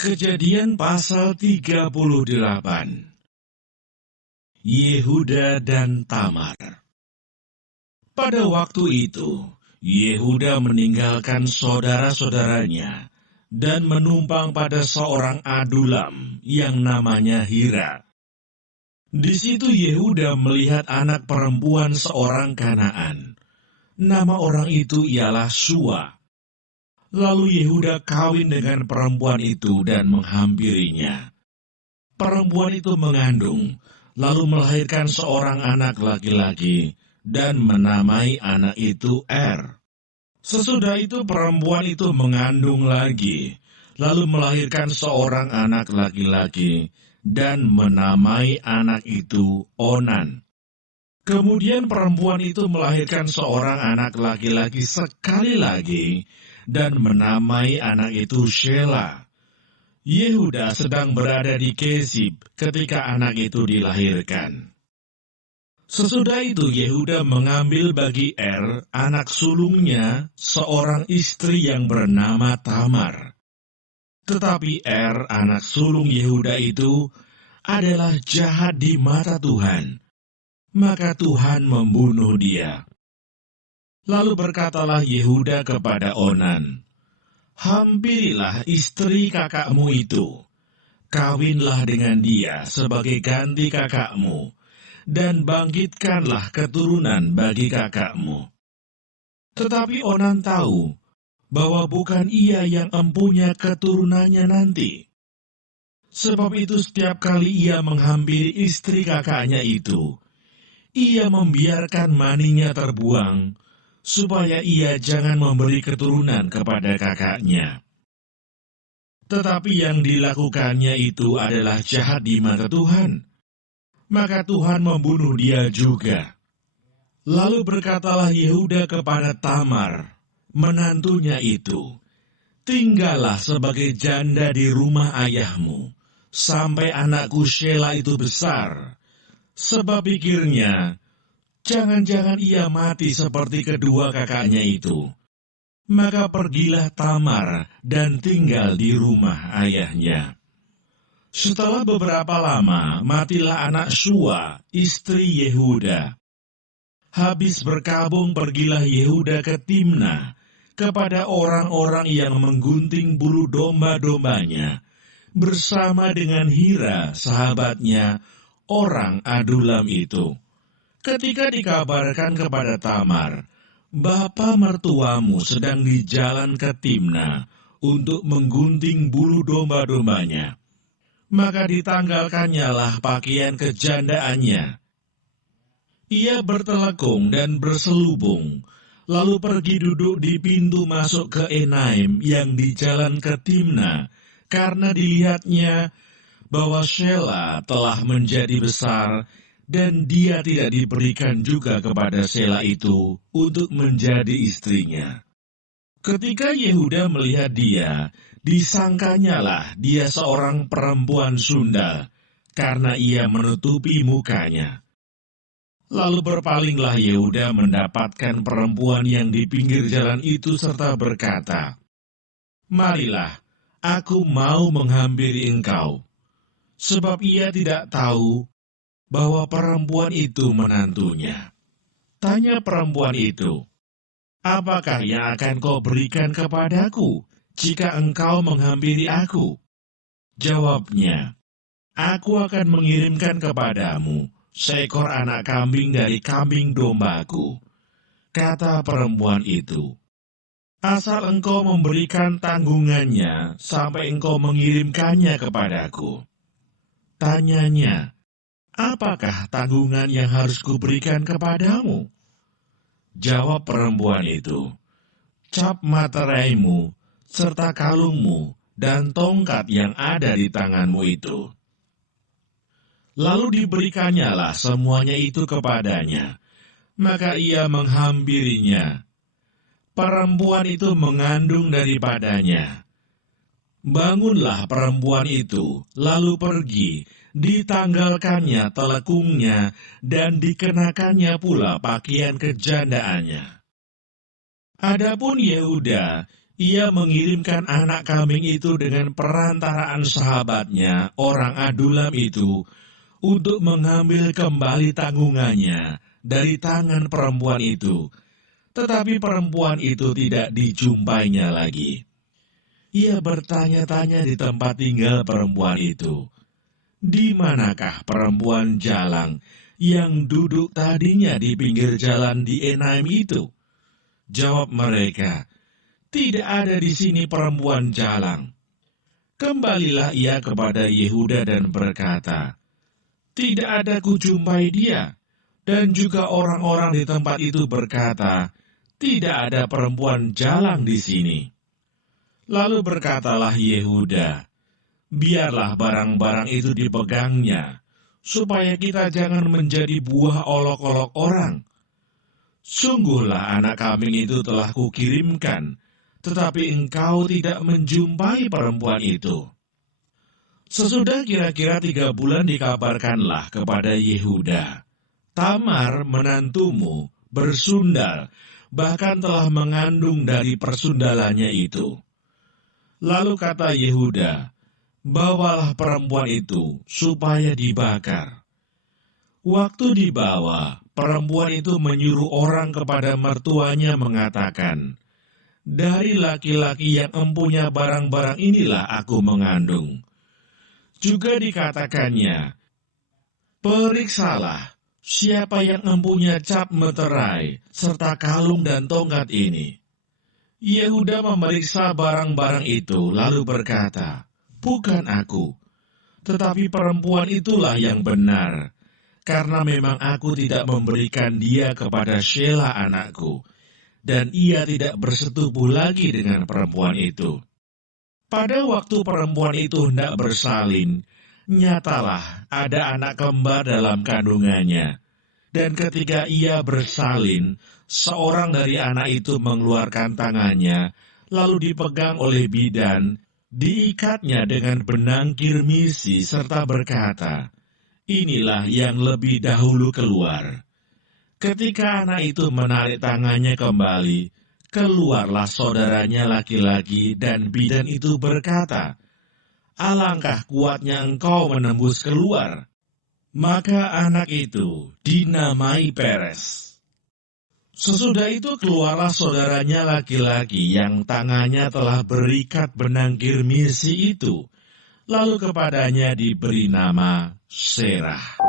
Kejadian pasal 38. Yehuda dan Tamar. Pada waktu itu, Yehuda meninggalkan saudara-saudaranya dan menumpang pada seorang adulam yang namanya Hira. Di situ Yehuda melihat anak perempuan seorang Kanaan. Nama orang itu ialah Sua. Lalu Yehuda kawin dengan perempuan itu dan menghampirinya. Perempuan itu mengandung, lalu melahirkan seorang anak laki-laki, dan menamai anak itu Er. Sesudah itu perempuan itu mengandung lagi, lalu melahirkan seorang anak laki-laki, dan menamai anak itu Onan. Kemudian perempuan itu melahirkan seorang anak laki-laki sekali lagi, dan menamai anak itu Shela. Yehuda sedang berada di Kesib ketika anak itu dilahirkan. Sesudah itu Yehuda mengambil bagi Er, anak sulungnya, seorang istri yang bernama Tamar. Tetapi Er, anak sulung Yehuda itu, adalah jahat di mata Tuhan. Maka Tuhan membunuh dia. Lalu berkatalah Yehuda kepada Onan, "Hampirilah istri kakakmu itu, kawinlah dengan dia sebagai ganti kakakmu, dan bangkitkanlah keturunan bagi kakakmu." Tetapi Onan tahu bahwa bukan ia yang empunya keturunannya nanti. Sebab itu setiap kali ia menghampiri istri kakaknya itu, ia membiarkan maninya terbuang, supaya ia jangan memberi keturunan kepada kakaknya. Tetapi yang dilakukannya itu adalah jahat di mata Tuhan. Maka Tuhan membunuh dia juga. Lalu berkatalah Yehuda kepada Tamar, menantunya itu, "Tinggallah sebagai janda di rumah ayahmu, sampai anakku Shela itu besar." Sebab pikirnya, jangan-jangan ia mati seperti kedua kakaknya itu. Maka pergilah Tamar dan tinggal di rumah ayahnya. Setelah beberapa lama, matilah anak Sua, istri Yehuda. Habis berkabung pergilah Yehuda ke Timna, kepada orang-orang yang menggunting bulu domba-dombanya, bersama dengan Hira, sahabatnya, orang adulam itu. Ketika dikabarkan kepada Tamar, "Bapa mertuamu sedang di jalan ke Timna untuk menggunting bulu domba-dombanya," maka ditanggalkannya lah pakaian kejandaannya. Ia bertelekung dan berselubung, lalu pergi duduk di pintu masuk ke Enaim yang di jalan ke Timna, karena dilihatnya bahwa Shela telah menjadi besar, dan dia tidak diberikan juga kepada Shela itu untuk menjadi istrinya. Ketika Yehuda melihat dia, disangkanyalah dia seorang perempuan sundal, karena ia menutupi mukanya. Lalu berpalinglah Yehuda mendapatkan perempuan yang di pinggir jalan itu serta berkata, "Marilah, aku mau menghampiri engkau." Sebab ia tidak tahu bahwa perempuan itu menantunya. Tanya perempuan itu, "Apakah yang akan kau berikan kepadaku jika engkau menghampiri aku?" Jawabnya, "Aku akan mengirimkan kepadamu seekor anak kambing dari kambing dombaku." Kata perempuan itu, "Asal engkau memberikan tanggungannya sampai engkau mengirimkannya kepadaku." Tanyanya, "Apakah tanggungan yang harus kuberikan kepadamu?" Jawab perempuan itu, "Cap materaimu, serta kalungmu, dan tongkat yang ada di tanganmu itu." Lalu diberikannyalah semuanya itu kepadanya, maka ia menghampirinya. Perempuan itu mengandung daripadanya. Bangunlah perempuan itu, lalu pergi, ditanggalkannya telekungnya, dan dikenakannya pula pakaian kejandaannya. Adapun Yehuda, ia mengirimkan anak kambing itu dengan perantaraan sahabatnya, orang Adulam itu, untuk mengambil kembali tanggungannya dari tangan perempuan itu. Tetapi perempuan itu tidak dijumpainya lagi. Ia bertanya-tanya di tempat tinggal perempuan itu, "Di manakah perempuan jalang yang duduk tadinya di pinggir jalan di Enaim itu?" Jawab mereka, "Tidak ada di sini perempuan jalang." Kembalilah ia kepada Yehuda dan berkata, "Tidak ada kujumpai dia." Dan juga orang-orang di tempat itu berkata, "Tidak ada perempuan jalang di sini." Lalu berkatalah Yehuda, "Biarlah barang-barang itu dipegangnya, supaya kita jangan menjadi buah olok-olok orang. Sungguhlah anak kambing itu telah kukirimkan, tetapi engkau tidak menjumpai perempuan itu." Sesudah kira-kira 3 bulan dikabarkanlah kepada Yehuda, "Tamar menantumu bersundal, bahkan telah mengandung dari persundalannya itu." Lalu kata Yehuda, "Bawalah perempuan itu supaya dibakar." Waktu dibawa, perempuan itu menyuruh orang kepada mertuanya mengatakan, "Dari laki-laki yang empunya barang-barang inilah aku mengandung." Juga dikatakannya, "Periksalah siapa yang empunya cap meterai serta kalung dan tongkat ini." Yehuda memeriksa barang-barang itu lalu berkata, "Bukan aku, tetapi perempuan itulah yang benar, karena memang aku tidak memberikan dia kepada Shelah anakku, dan ia tidak bersetubuh lagi dengan perempuan itu." Pada waktu perempuan itu hendak bersalin, nyatalah ada anak kembar dalam kandungannya. Dan ketika ia bersalin, seorang dari anak itu mengeluarkan tangannya, lalu dipegang oleh bidan, diikatnya dengan benang kirmisi serta berkata, "Inilah yang lebih dahulu keluar." Ketika anak itu menarik tangannya kembali, keluarlah saudaranya laki-laki dan bidan itu berkata, "Alangkah kuatnya engkau menembus keluar." Maka anak itu dinamai Peres. Sesudah itu keluarlah saudaranya laki-laki yang tangannya telah berikat benang kirmisi itu. Lalu kepadanya diberi nama Serah.